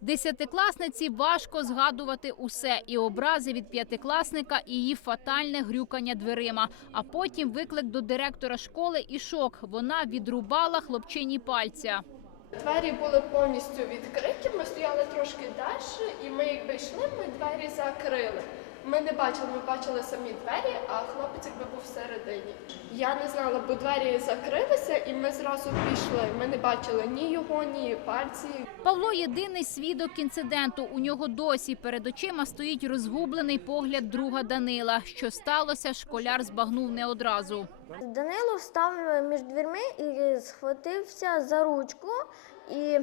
Десятикласниці важко згадувати усе і образи від п'ятикласника, і її фатальне грюкання дверима. А потім виклик до директора школи і шок. Вона відрубала хлопчині пальця. Двері були повністю відкриті, ми стояли трошки далі, і ми якби йшли, ми двері закрили. Ми не бачили, ми бачили самі двері, а хлопець якби був всередині. Я не знала, бо двері закрилися, і ми зразу пішли. Ми не бачили ні його, ні пальці. Павло єдиний свідок інциденту. У нього досі перед очима стоїть розгублений погляд друга Данила. Що сталося, школяр збагнув не одразу. Данило став між дверми і схватився за ручку і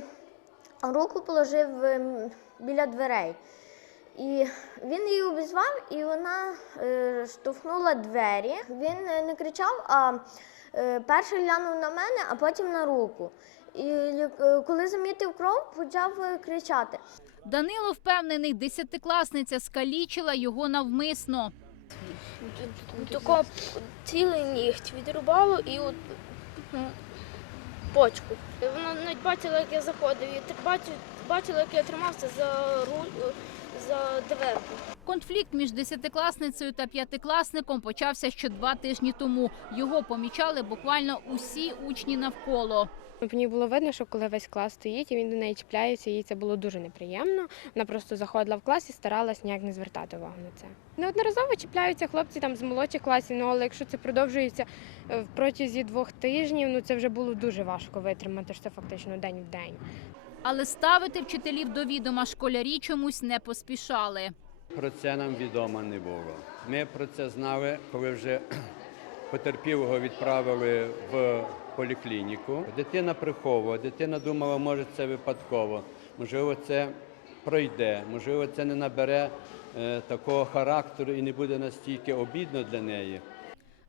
руку положив ем, біля дверей. І він її обізвав, і вона е, штовхнула двері. Він е, не кричав, а е, перший глянув на мене, а потім на руку. І е, коли замітив кров, почав е, кричати. Данило впевнений, десятикласниця скалічила його навмисно. Тако цілий нігть відрубало і от м, почку. Вона навіть бачила, як я заходив, і бачила, як я тримався за руль за дверку. Конфлікт між десятикласницею та п'ятикласником почався ще два тижні тому. Його помічали буквально усі учні навколо. По ній було видно, що коли весь клас стоїть, і він до неї чіпляється, їй це було дуже неприємно. Вона просто заходила в клас і старалась ніяк не звертати увагу на це. Неодноразово чіпляються хлопці там з молодших класів, ну але якщо це продовжується е, в протязі двох тижнів, ну це вже було дуже важко витримати, що це фактично день в день. Але ставити вчителів до відома школярі чомусь не поспішали. Про це нам відомо не було. Ми про це знали, коли вже потерпілого відправили в поліклініку. Дитина приховувала, дитина думала, може це випадково, можливо, це пройде, можливо, це не набере е, такого характеру і не буде настільки обідно для неї.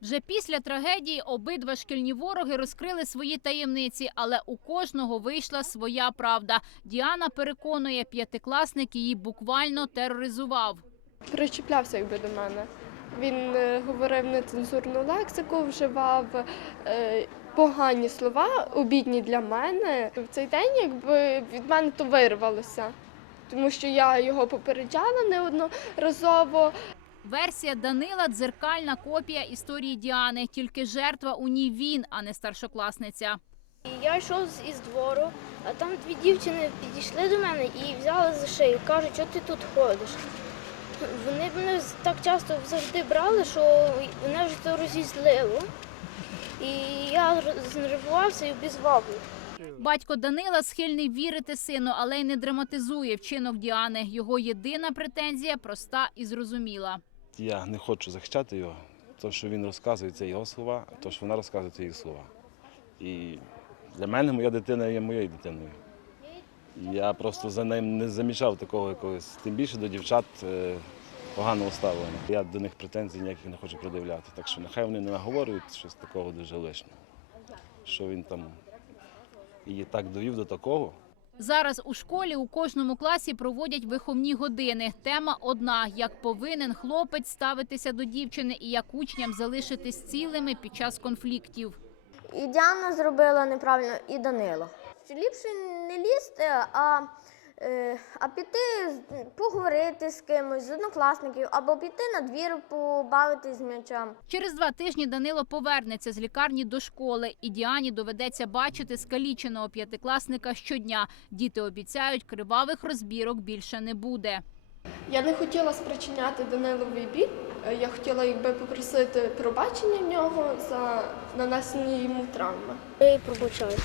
Вже після трагедії обидва шкільні вороги розкрили свої таємниці, але у кожного вийшла своя правда. Діана переконує, п'ятикласник її буквально тероризував. Причіплявся якби до мене. Він е, говорив нецензурну лексику, вживав е, погані слова, обідні для мене. В цей день якби від мене то вирвалося, тому що я його попереджала неодноразово. Версія Данила дзеркальна копія історії Діани. Тільки жертва у ній він, а не старшокласниця. Я йшов із двору, а там дві дівчини підійшли до мене і взяли за шию. Кажуть, що ти тут ходиш. Вони мене так часто завжди брали, що мене вже то розізлило. І я знервувався і обізвав їх. Батько Данила схильний вірити сину, але й не драматизує вчинок Діани. Його єдина претензія проста і зрозуміла. Я не хочу захищати його. То, що він розказує, це його слова, то, що вона розказує, це її слова. І для мене моя дитина є моєю дитиною. Я просто за ним не замічав такого якогось, тим більше до дівчат е, поганого ставлення. Я до них претензій ніяких не хочу пред'являти. Так що нехай вони не наговорюють щось такого дуже лишнього. Що він там її так довів до такого. Зараз у школі у кожному класі проводять виховні години. Тема одна: як повинен хлопець ставитися до дівчини і як учням залишитись цілими під час конфліктів. І Діана зробила неправильно, і Данило. Ліпше не лізти, а, а піти поговорити з кимось, з однокласників, або піти на двір побавитись з м'ячем. Через два тижні Данило повернеться з лікарні до школи, і Діані доведеться бачити скаліченого п'ятикласника щодня. Діти обіцяють, кривавих розбірок більше не буде. Я не хотіла спричиняти Даниловий біль. е, Я хотіла якби попросити пробачення в нього за нанесені йому травми. Я їй пробачаю.